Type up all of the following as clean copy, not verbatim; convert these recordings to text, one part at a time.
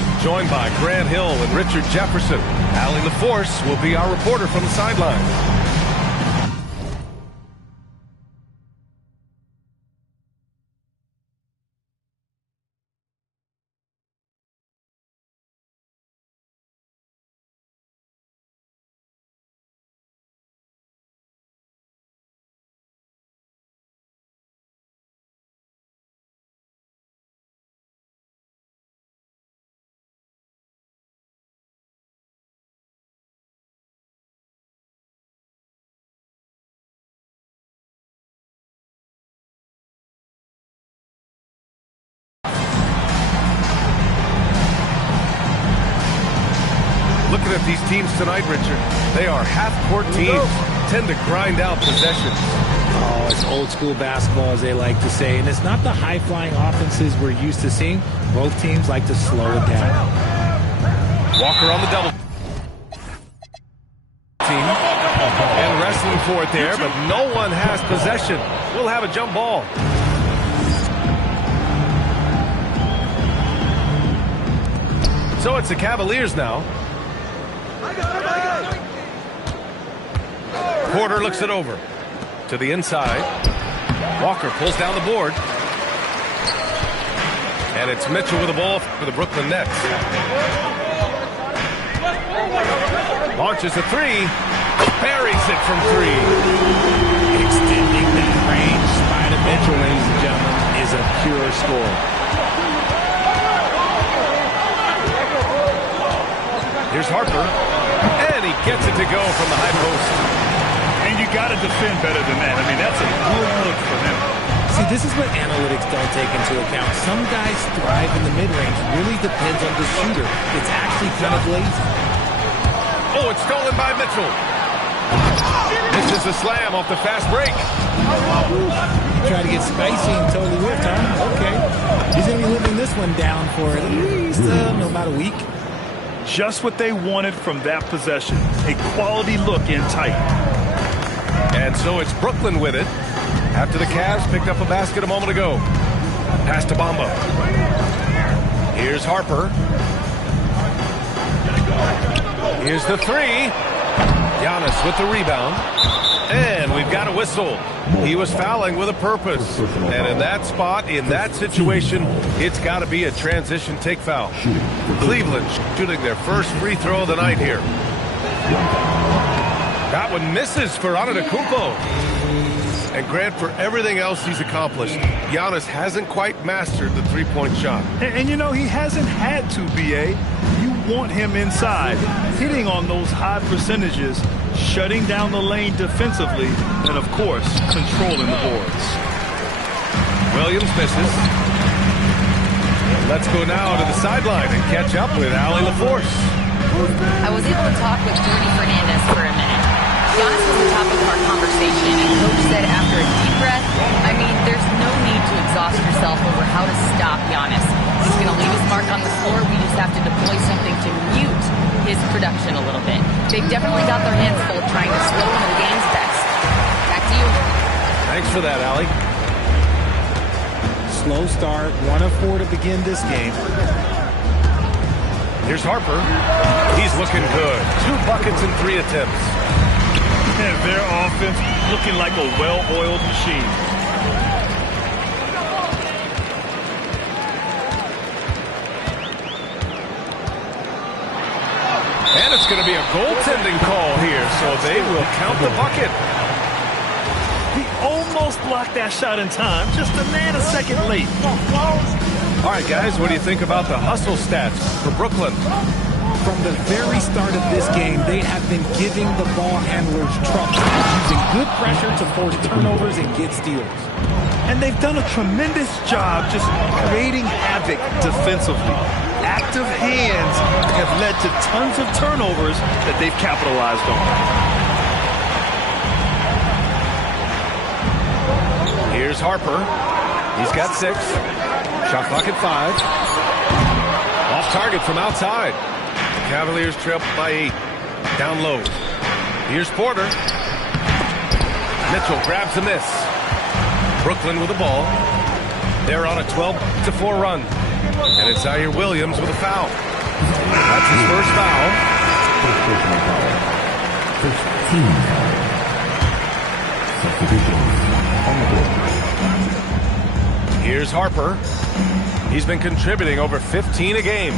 Wilson, joined by Grant Hill and Richard Jefferson. Allie LaForce will be our reporter from the sideline. Looking at these teams tonight, Richard, they are half-court teams, tend to grind out possessions. Oh, it's old-school basketball, as they like to say, and it's not the high-flying offenses we're used to seeing. Both teams like to slow it down. Walker on the double team, and wrestling for it there, but no one has possession. We'll have a jump ball. So it's the Cavaliers now. Porter looks it over to the inside. Walker pulls down the board. And it's Mitchell with the ball for the Brooklyn Nets. Launches a three. Buries it from three. Extending that range. Spider Mitchell, ladies and gentlemen, is a pure score. Here's Harper. And he gets it to go from the high post. And you got to defend better than that. I mean, that's a good look for him. See, this is what analytics don't take into account. Some guys thrive in the mid-range. Really depends on the shooter. It's actually kind of lazy. Oh, it's stolen by Mitchell. Misses the slam off the fast break. Try to get spicy and totally whipped, huh? Okay. He's going to be living this one down for at least about a week. Just what they wanted from that possession. A quality look in tight. And so it's Brooklyn with it after the Cavs picked up a basket a moment ago. Pass to Bamba. Here's Harper. Here's the three. Giannis with the rebound. And we've got a whistle. He was fouling with a purpose. And in that spot, in that situation, it's got to be a transition take foul. Cleveland shooting their first free throw of the night here. That one misses for Antetokounmpo. And Grant, for everything else he's accomplished, Giannis hasn't quite mastered the three-point shot. And you know, he hasn't had to, B.A. You want him inside, hitting on those high percentages, shutting down the lane defensively, and, of course, controlling the boards. Williams misses. Let's go now to the sideline and catch up with Allie LaForce. I was able to talk with Jordy Fernandez for a minute. Giannis was the topic of our conversation, and Coach said after a deep breath, I mean, there's no need to exhaust yourself over how to stop Giannis. He's going to leave his mark on the floor. We just have to deploy something to mute his production a little bit. They've definitely got their hands full trying to slow one of the game's best. Back to you. Thanks for that, Allie. Slow start, 1 of 4 to begin this game. Here's Harper. He's looking good. 2 buckets in 3 attempts. And their offense looking like a well-oiled machine. And it's going to be a goaltending call here, so they will count the bucket. He almost blocked that shot in time, just a nanosecond late. All right, guys, what do you think about the hustle stats for Brooklyn? From the very start of this game, they have been giving the ball handlers trouble, using good pressure to force turnovers and get steals. And they've done a tremendous job just creating havoc defensively. Active hands have led to tons of turnovers that they've capitalized on. Here's Harper. He's got 6. Shot clock at 5. Off target from outside. Cavaliers trail by 8. Down low. Here's Porter. Mitchell grabs a miss. Brooklyn with the ball. They're on a 12-4 run. And it's Zaire Williams with a foul. That's his first foul. First personal foul. First team foul. Substitutions on the board. Here's Harper. He's been contributing over 15 a game.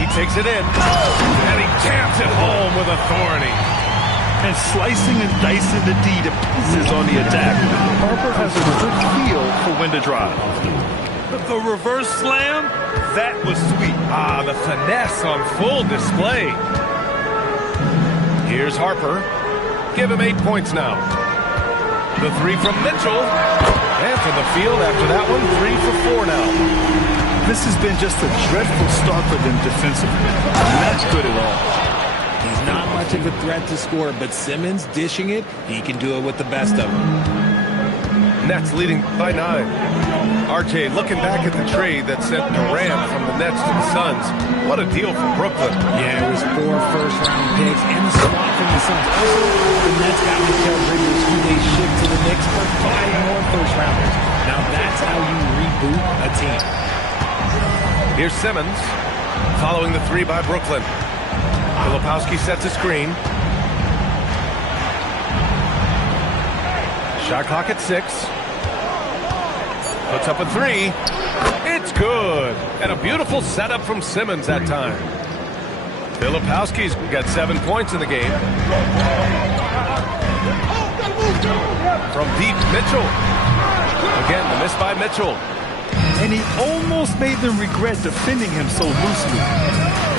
He takes it in, and he jams it home with authority. And slicing and dicing the D to pieces on the attack. Harper has a good feel for when to drive. The reverse slam, that was sweet. Ah, the finesse on full display. Here's Harper. Give him 8 points now. The three from Mitchell. And from the field after that one, 3 for 4 now. This has been just a dreadful start for them defensively. Not good at all. He's not much of a threat to score, but Simmons dishing it, he can do it with the best of them. Nets leading by 9. RJ looking back at the trade that sent Durant from the Nets to the Suns. What a deal for Brooklyn. Yeah, it was 4 first-round picks and a swap from the Suns. Also, the Nets got Mikal Bridges, who they shipped to the Knicks for 5 more first-rounders. Now that's how you reboot a team. Here's Simmons following the 3 by Brooklyn. Filipowski sets a screen. Shot clock at 6. Puts up a 3. It's good. And a beautiful setup from Simmons that time. Filipowski's got 7 points in the game. From deep, Mitchell. Again, the miss by Mitchell. And he almost made them regret defending him so loosely.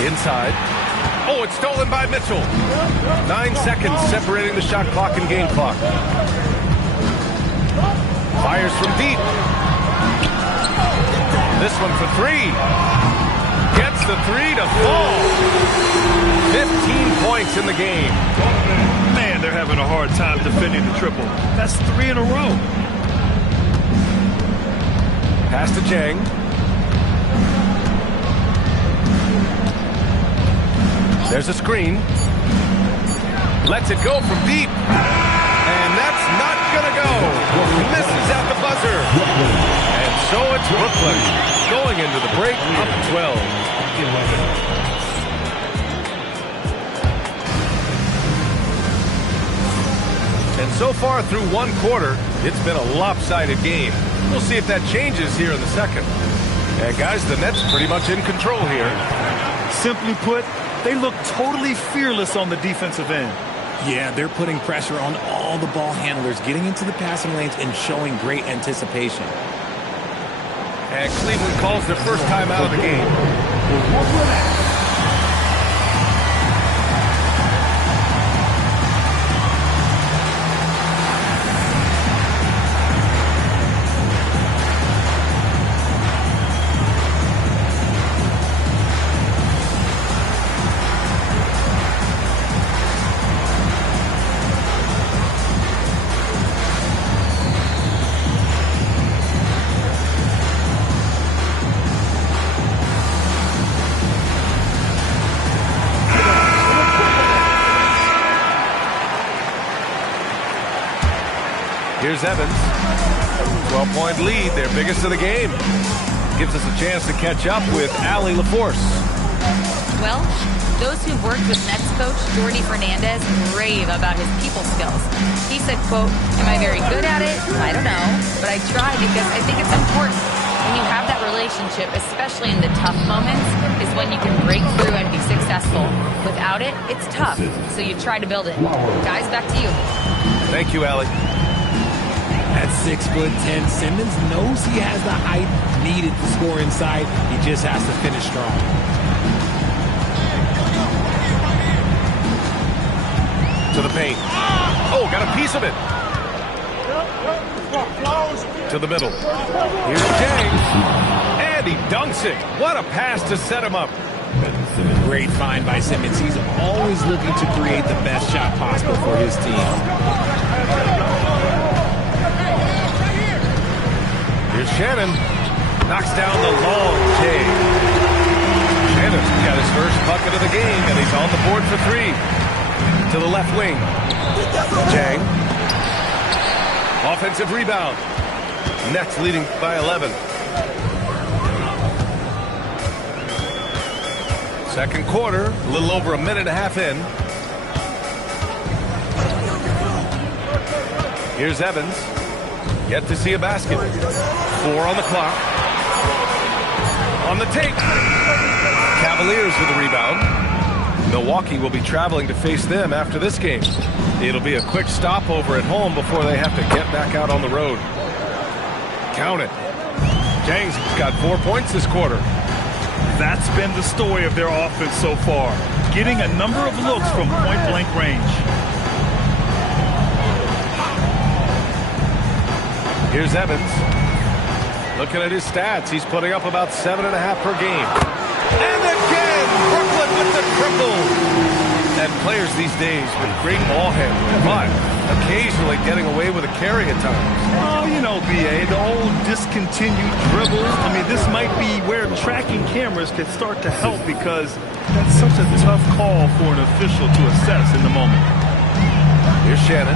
Inside. Oh, it's stolen by Mitchell. 9 seconds separating the shot clock and game clock. Fires from deep. This one for 3. Gets the 3 to fall. 15 points in the game. Man, they're having a hard time defending the triple. That's 3 in a row. Pass to Jang. There's a screen. Lets it go from deep. And that's not going to go. Misses at the buzzer. And so it's Brooklyn going into the break up 12. And so far through 1 quarter, it's been a lopsided game. We'll see if that changes here in the second. And guys, the Nets pretty much in control here. Simply put, they look totally fearless on the defensive end. Yeah, they're putting pressure on all the ball handlers, getting into the passing lanes and showing great anticipation. And Cleveland calls their first time out of the game. Here's Evans. 12-point lead, their biggest of the game. Gives us a chance to catch up with Allie LaForce. Well, those who've worked with Nets coach Jordi Fernandez rave about his people skills. He said, quote, "Am I very good at it? I don't know, but I try because I think it's important. When you have that relationship, especially in the tough moments, is when you can break through and be successful. Without it, it's tough, so you try to build it." Guys, back to you. Thank you, Allie. At 6'10", Simmons knows he has the height needed to score inside. He just has to finish strong. To the paint. Oh, got a piece of it. To the middle. Here's Jang. And he dunks it. What a pass to set him up. Great find by Simmons. He's always looking to create the best shot possible for his team. Here's Shannon. Knocks down the long J. Shannon's got his first bucket of the game, and he's on the board for 3. To the left wing. Jang. Offensive rebound. Nets leading by 11. Second quarter, a little over a minute and a half in. Here's Evans. Yet to see a basket. 4 on the clock. On the take. Cavaliers with the rebound. Milwaukee will be traveling to face them after this game. It'll be a quick stopover at home before they have to get back out on the road. Count it. Jang's got 4 points this quarter. That's been the story of their offense so far, getting a number of looks from point-blank range. Here's Evans. Looking at his stats, he's putting up about 7.5 per game. And again, Brooklyn with the triple. And players these days with great ball handling, but occasionally getting away with a carry at times. Oh, you know, BA, the old discontinued dribble. I mean, this might be where tracking cameras could start to help because that's such a tough call for an official to assess in the moment. Here's Shannon,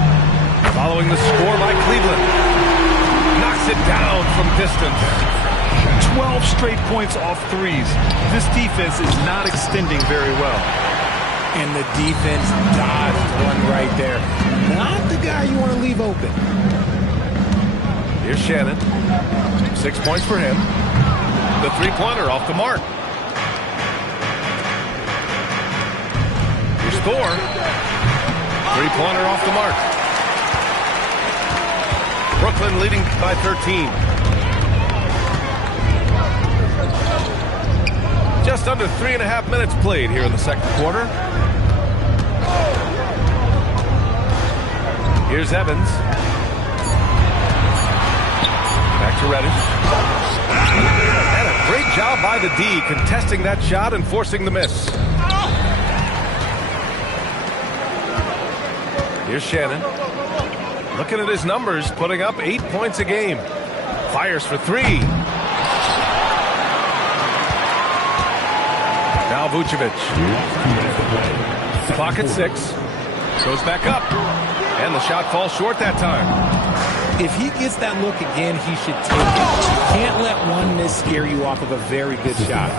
following the score by Cleveland. Knocks it down from distance. 12 straight points off threes. This defense is not extending very well. And the defense dodged one right there. Not the guy you want to leave open. Here's Shannon. 6 points for him. The three-pointer off the mark. Here's Thor. Three-pointer off the mark. Brooklyn leading by 13. Just under 3.5 minutes played here in the second quarter. Here's Evans. Back to Reddish. And a great job by the D, contesting that shot and forcing the miss. Here's Shannon. Looking at his numbers, putting up 8 points a game. Fires for 3. Now Vucevic. Clock at 6. Goes back up. And the shot falls short that time. If he gets that look again, he should take it. You can't let one miss scare you off of a very good shot.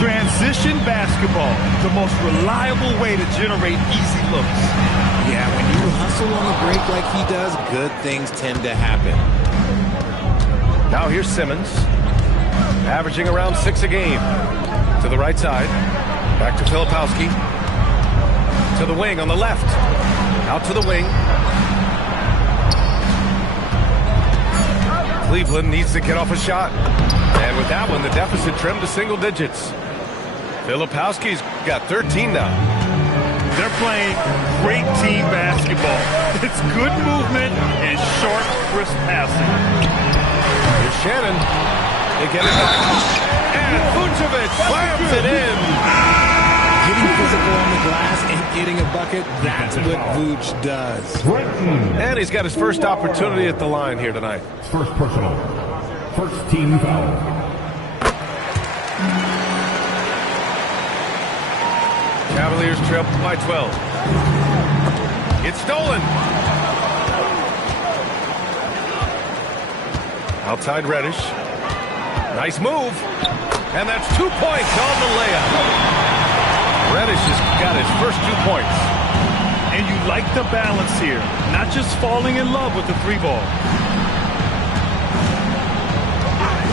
Transition basketball, the most reliable way to generate easy looks. Yeah, when you hustle on the break like he does, good things tend to happen. Now here's Simmons, averaging around 6 a game. To the right side, back to Filipowski. To the wing on the left. Out to the wing. Cleveland needs to get off a shot. And with that one, the deficit trimmed to single digits. Filipowski's got 13 now. They're playing great team basketball. It's good movement and sharp, crisp passing. Here's Shannon. They get it back. And Vucevic slams it in. Getting physical on the glass and getting a bucket, that's what Vooch does. And he's got his first opportunity at the line here tonight. First personal. First team foul. Cavaliers trail by 12. It's stolen. Outside Reddish. Nice move. And that's 2 points on the layup. Reddish has got his first 2 points. And you like the balance here. Not just falling in love with the three ball.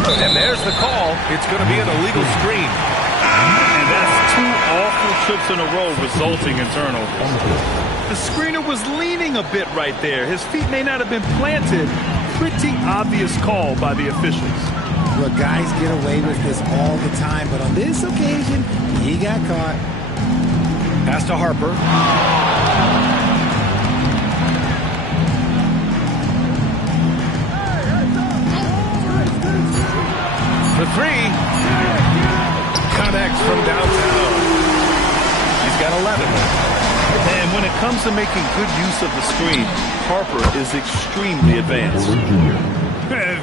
And there's the call. It's going to be an illegal screen. And that's 2 awful trips in a row resulting in turnovers. The screener was leaning a bit right there. His feet may not have been planted. Pretty obvious call by the officials. Look, guys get away with this all the time, but on this occasion, he got caught. Pass to Harper. For 3. Connects from downtown. He's got 11. And when it comes to making good use of the screen, Harper is extremely advanced.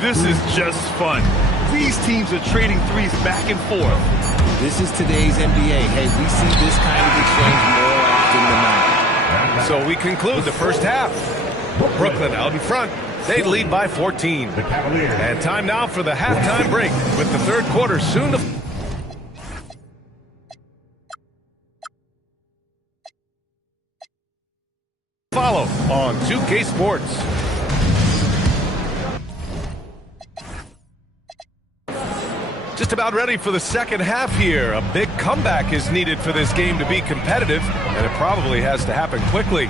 This is just fun. These teams are trading threes back and forth. This is today's NBA. Hey, we see this kind of exchange more often than not. So we conclude the first half. Brooklyn out in front. They lead by 14. And time now for the halftime break with the third quarter soon to... follow on 2K Sports. Just about ready for the second half here. A big comeback is needed for this game to be competitive, and it probably has to happen quickly.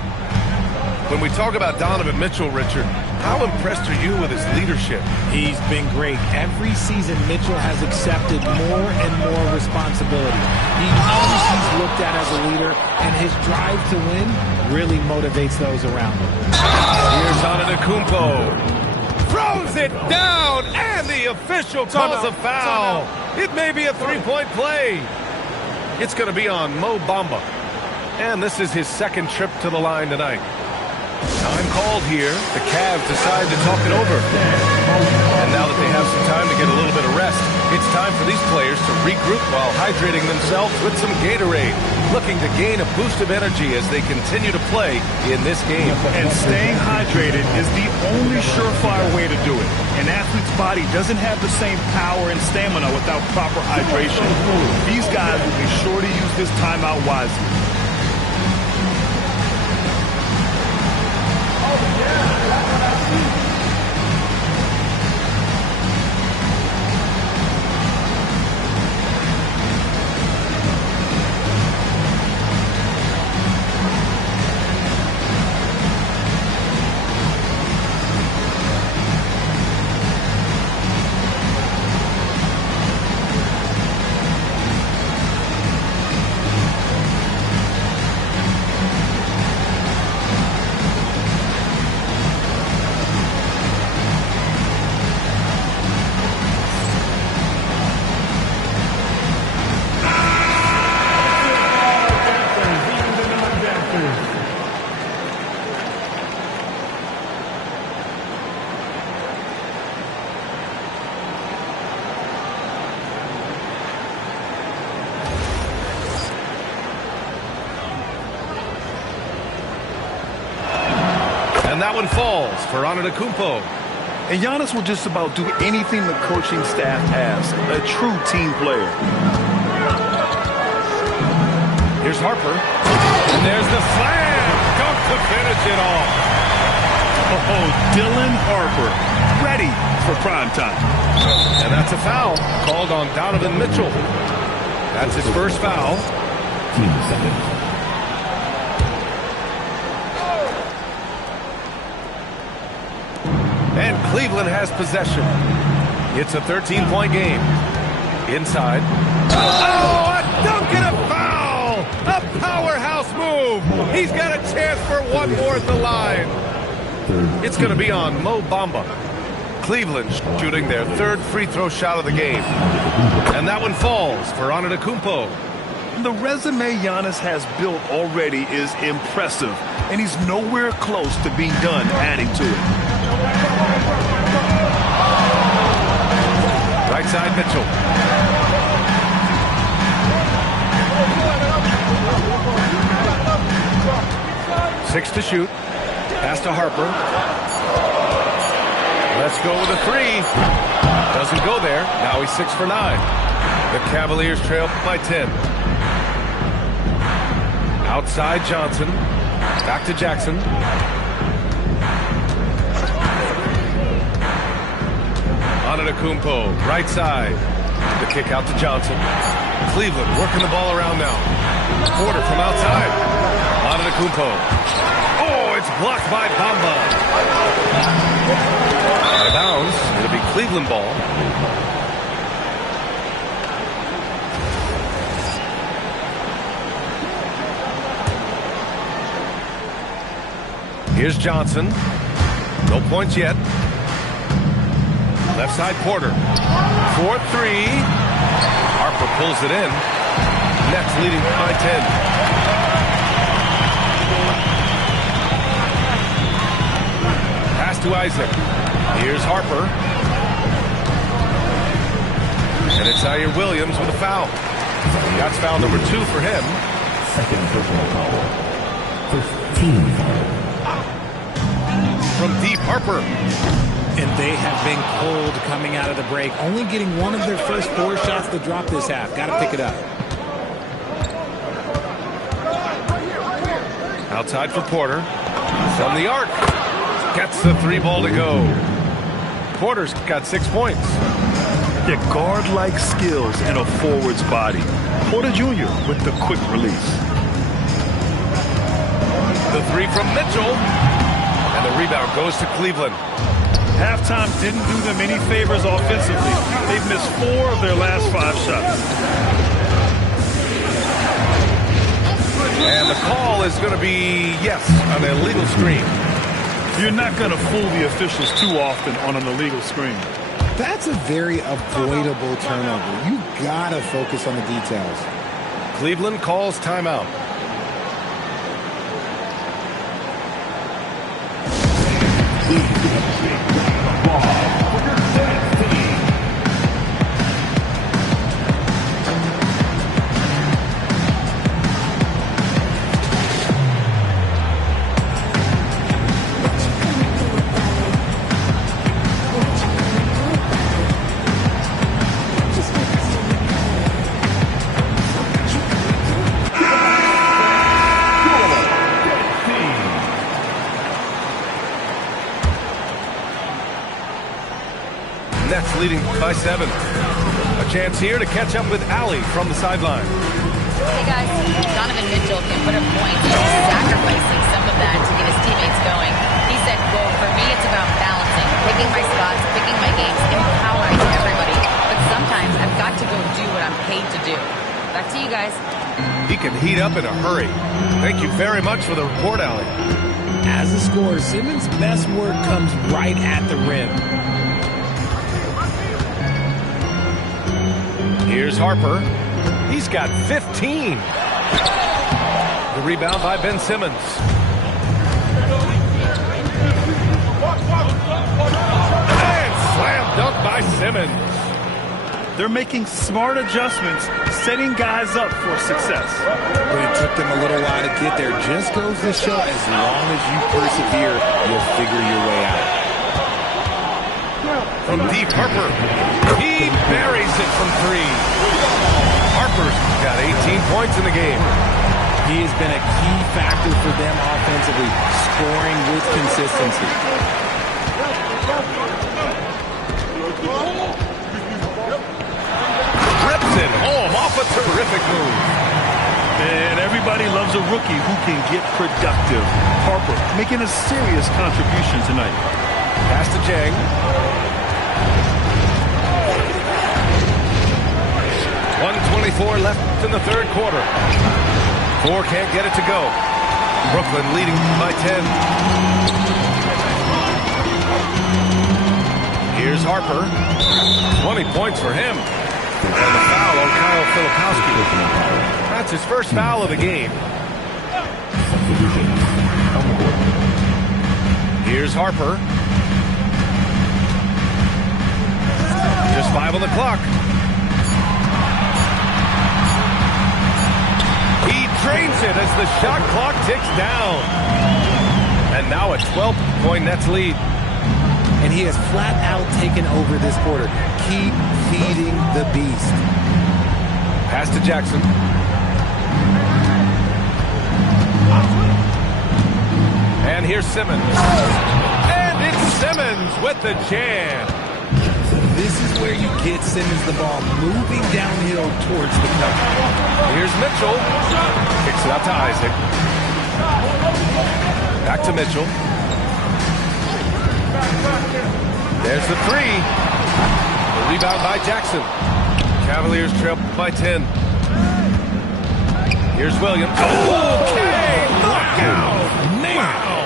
When we talk about Donovan Mitchell, Richard, how impressed are you with his leadership? He's been great. Every season, Mitchell has accepted more and more responsibility. He knows he's looked at as a leader, and his drive to win really motivates those around him. Here's Antetokounmpo. Throws it down, and the official calls a foul. It may be a three-point play. It's going to be on Mo Bamba. And this is his second trip to the line tonight. Time called here. The Cavs decide to talk it over. And now that they have some time to get a little bit of rest, it's time for these players to regroup while hydrating themselves with some Gatorade, looking to gain a boost of energy as they continue to play in this game. And staying hydrated is the only surefire way to do it. An athlete's body doesn't have the same power and stamina without proper hydration. These guys will be sure to use this timeout wisely. And that one falls for Antetokounmpo. And Giannis will just about do anything the coaching staff asks. A true team player. Here's Harper. And there's the slam. Dunk to finish it off. Oh, Dylan Harper. Ready for prime time. And that's a foul called on Donovan Mitchell. That's his first foul. Team seconds. And Cleveland has possession. It's a 13-point game. Inside. Oh, a dunk and a foul! A powerhouse move! He's got a chance for one more at the line. It's going to be on Mo Bamba. Cleveland shooting their third free throw shot of the game. And that one falls for Antetokounmpo. The resume Giannis has built already is impressive, and he's nowhere close to being done adding to it. Right side, Mitchell. Six to shoot. Pass to Harper. Let's go with a three. Doesn't go there. Now he's 6 for 9. The Cavaliers trail by 10. Outside Johnson. Back to Jackson. Antetokounmpo, right side. The kick out to Johnson. Cleveland working the ball around now. Porter from outside. Antetokounmpo. Oh, it's blocked by Bamba. Out of bounds. It'll be Cleveland ball. Here's Johnson. No points yet. Left side, Porter. 4-3. Harper pulls it in. Nets leading by 10. Pass to Isaac. Here's Harper. And it's Zaire Williams with a foul. That's foul number 2 for him. Second personal foul. First team foul. From deep, Harper. And they have been cold coming out of the break. Only getting one of their first 4 shots to drop this half. Got to pick it up. Outside for Porter. From the arc. Gets the 3 ball to go. Porter's got 6 points. The guard-like skills in a forward's body. Porter Jr. with the quick release. The 3 from Mitchell. And the rebound goes to Cleveland. Halftime didn't do them any favors offensively. They've missed 4 of their last 5 shots. And the call is going to be, yes, an illegal screen. You're not going to fool the officials too often on an illegal screen. That's a very avoidable turnover. You gotta focus on the details. Cleveland calls timeout. Nets leading by 7. A chance here to catch up with Allie from the sideline. Hey guys, Donovan Mitchell can put up points. He's sacrificing some of that to get his teammates going. He said, quote, "For me, it's about balancing, picking my spots, picking my games, empowering everybody. But sometimes I've got to go do what I'm paid to do." Back to you guys. He can heat up in a hurry. Thank you very much for the report, Allie. As a scorer, Simmons' best work comes right at the rim. Here's Harper. He's got 15. The rebound by Ben Simmons. And slam dunk by Simmons. They're making smart adjustments, setting guys up for success. But it took them a little while to get there. Just goes to show, as long as you persevere, you'll figure your way out. From deep, Harper. He buries it from 3. Harper's got 18 points in the game. He has been a key factor for them offensively, scoring with consistency. Rips it home off a terrific move. And everybody loves a rookie who can get productive. Harper making a serious contribution tonight. Pass to Jang. 1:24 left in the 3rd quarter. 4 can't get it to go. Brooklyn leading by 10. Here's Harper. 20 points for him. And the foul on Kyle Filipowski. That's his first foul of the game. Here's Harper. Just 5 on the clock. He drains it as the shot clock ticks down. And now a 12-point Nets lead. And he has flat out taken over this quarter. Keep feeding the beast. Pass to Jackson. And here's Simmons. And it's Simmons with the jam. This is where you get Simmons the ball moving downhill towards the cup. Here's Mitchell. Kicks it out to Isaac. Back to Mitchell. There's the 3. The rebound by Jackson. Cavaliers trail by 10. Here's Williams. Okay, knockout. Wow.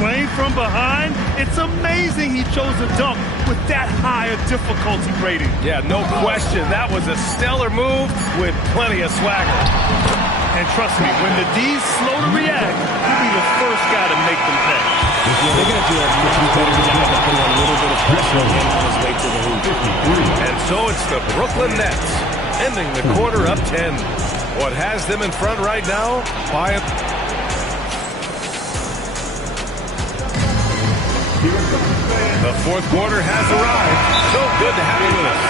Playing from behind, it's amazing he chose a dunk with that high a difficulty rating. Yeah, no question. That was a stellar move with plenty of swagger. And trust me, when the D's slow to react, he'll be the first guy to make them pay. They're going to do a much better job of putting a little bit of pressure on him on his way to the hoop. And so it's the Brooklyn Nets ending the quarter up 10. What has them in front right now? By a... The 4th quarter has arrived. So good to have you with us.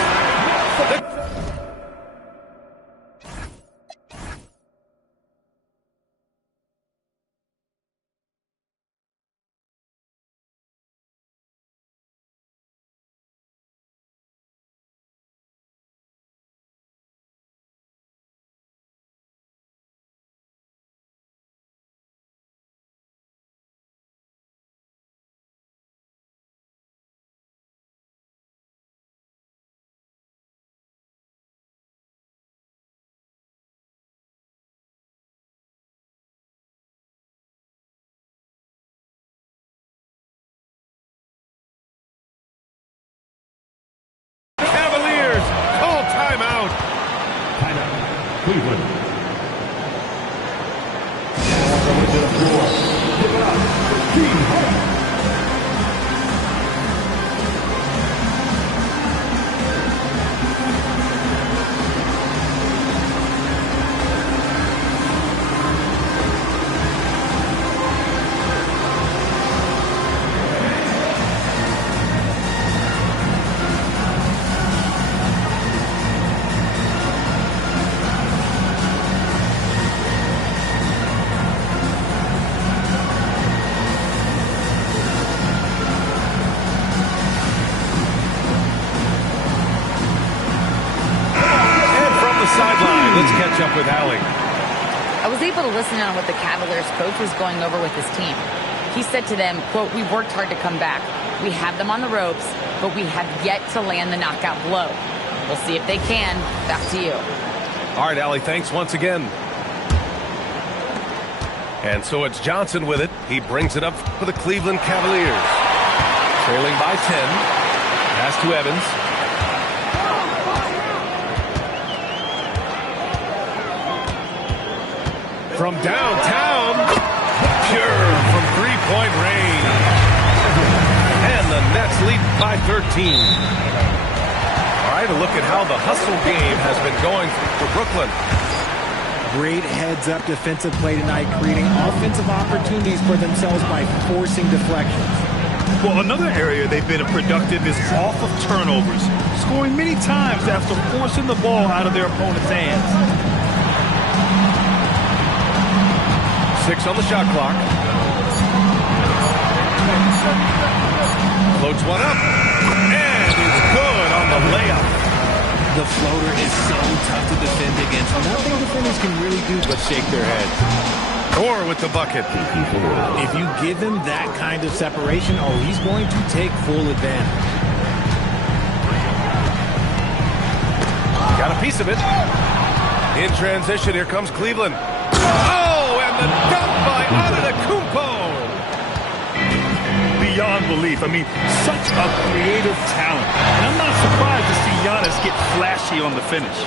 I was able to listen on what the Cavaliers coach was going over with his team. He said to them, quote, "We've worked hard to come back. We have them on the ropes, but we have yet to land the knockout blow. We'll see if they can." Back to you. All right, Allie, thanks once again. And so it's Johnson with it. He brings it up for the Cleveland Cavaliers. Trailing by 10. Pass to Evans. From downtown, pure from three-point range. And the Nets lead by 13. All right, a look at how the hustle game has been going for Brooklyn. Great heads-up defensive play tonight, creating offensive opportunities for themselves by forcing deflections. Well, another area they've been productive is off of turnovers, scoring many times after forcing the ball out of their opponent's hands. 6 on the shot clock. Floats one up. And it's good on the layup. The floater is so tough to defend against. Nothing defenders can really do but shake their heads. Or with the bucket. If you give him that kind of separation, oh, he's going to take full advantage. Got a piece of it. In transition, here comes Cleveland. Oh, and the dunk by Antetokounmpo. Beyond belief. I mean, such a creative talent. And I'm not surprised to see Giannis get flashy on the finish.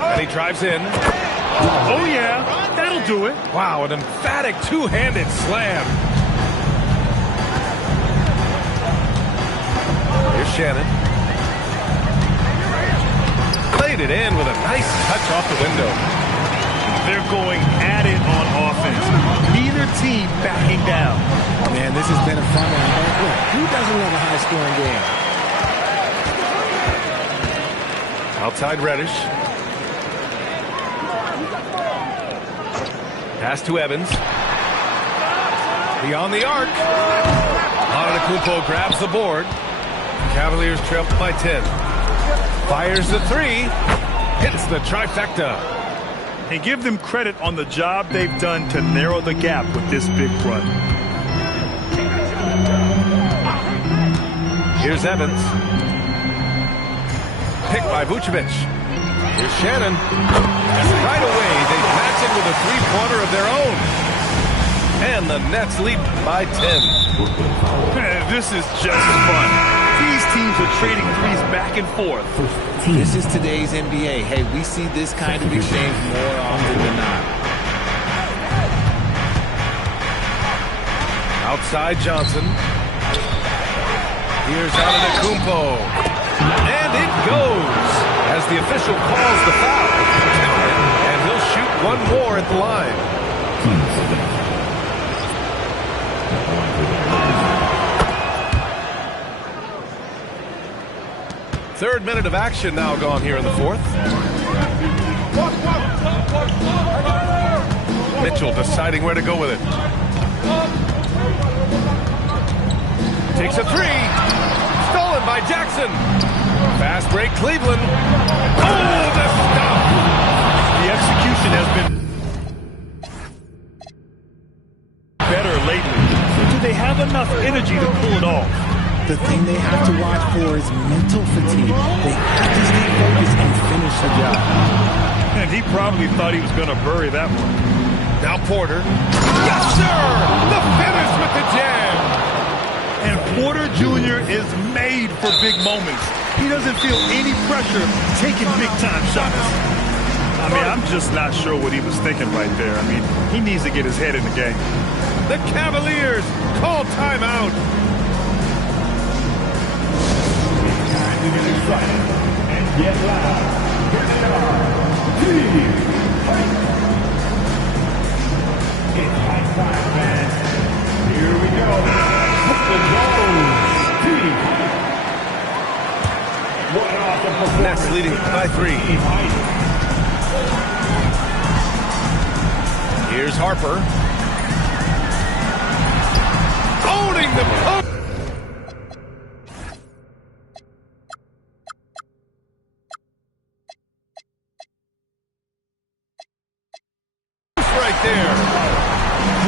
And he drives in. Oh, yeah. That'll do it. Wow, an emphatic two-handed slam. Here's Shannon. Played it in with a nice touch off the window. They're going at it on offense. Neither team backing down. Man, this has been a fun one. Look, who doesn't love a high-scoring game? Outside Reddish. Pass to Evans. Beyond the arc. Antetokounmpo grabs the board. Cavaliers trail by 10. Fires the three. Hits the trifecta. And give them credit on the job they've done to narrow the gap with this big run. Here's Evans. Picked by Vucevic. Here's Shannon. And right away, they match it with a three-pointer of their own. And the Nets lead by 10. This is just fun. These teams are trading threes back and forth. This is today's NBA. Hey, we see this kind of exchange more often than not. Outside Johnson. Here's Antetokounmpo. And it goes as the official calls the foul. And he'll shoot one more at the line. Third minute of action now gone here in the fourth. Mitchell deciding where to go with it. Takes a three. Stolen by Jackson. Fast break Cleveland. Oh, the stop. The execution has been better lately. Do they have enough energy to pull it off? The thing they have to watch for is mental fatigue. They have to stay focused and finish the job. And he probably thought he was going to bury that one. Now Porter. Yes, sir! The finish with the jam! And Porter Jr. is made for big moments. He doesn't feel any pressure taking big-time shots. I mean, I'm just not sure what he was thinking right there. I mean, he needs to get his head in the game. The Cavaliers call timeout. And get loud. Here they are. It's high time, man. Here we go. What an awesome performance. Nets leading by 3. Here's Harper. Owning the post.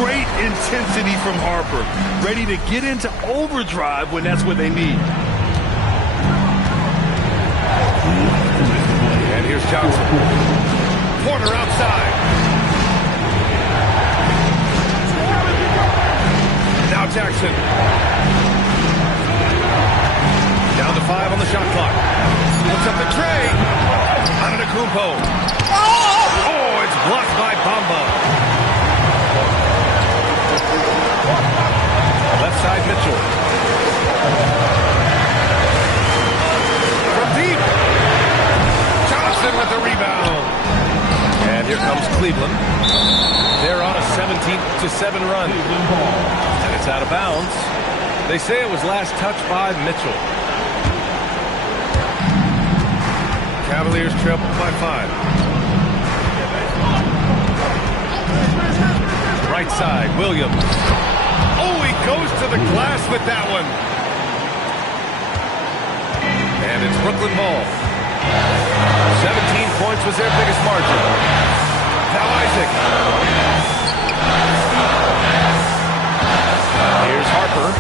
Great intensity from Harper. Ready to get into overdrive when that's what they need. And here's Johnson. Porter outside. Now Jackson. Down to 5 on the shot clock. Looks up the tray. Antetokounmpo. Oh, it's blocked by Bamba. Left side Mitchell. From deep. Johnson with the rebound. And here comes Cleveland. They're on a 17-7 run. And it's out of bounds. They say it was last touched by Mitchell. Cavaliers trail by 5. Right side, Williams. Oh, he goes to the glass with that one. And it's Brooklyn ball. 17 points was their biggest margin. Now Isaac. Here's Harper.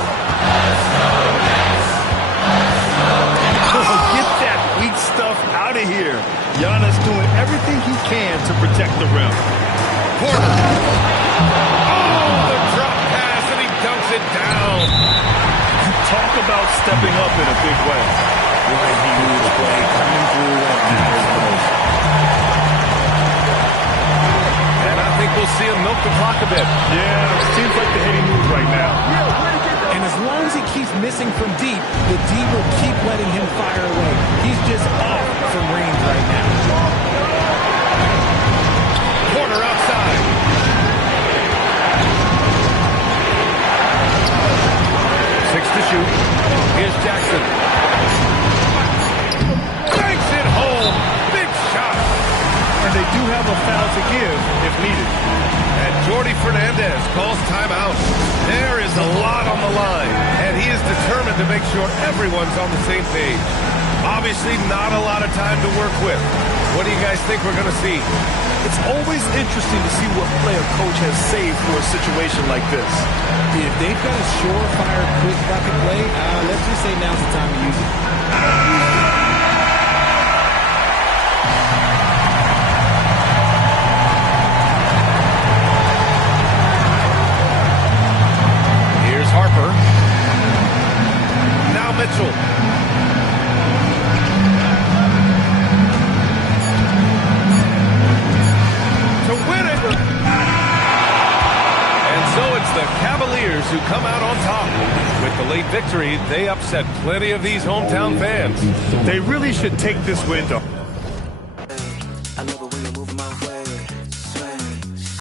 Get that weak stuff out of here. Giannis doing everything he can to protect the rim. Porter. Oh, the drop pass, and he dunks it down. Talk about stepping up in a big way. Right, he moves play coming through when it matters most. And I think we'll see him milk the clock a bit. Yeah, seems like the heady move right now. And as long as he keeps missing from deep, the D will keep letting him fire away. He's just off from range right now. Porter outside. 6 to shoot. Here's Jackson. Banks it home. Big shot. And they do have a foul to give if needed. And Jordi Fernandez calls timeout. There is a lot on the line, and he is determined to make sure everyone's on the same page. Obviously, not a lot of time to work with. What do you guys think we're going to see? It's always interesting to see what play a coach has saved for a situation like this. If they've got a surefire quick bucket play, let's just say now's the time to use it. Here's Harper. Now Mitchell. To win it. And so it's the Cavaliers who come out on top. With the late victory, they upset plenty of these hometown fans. They really should take this win to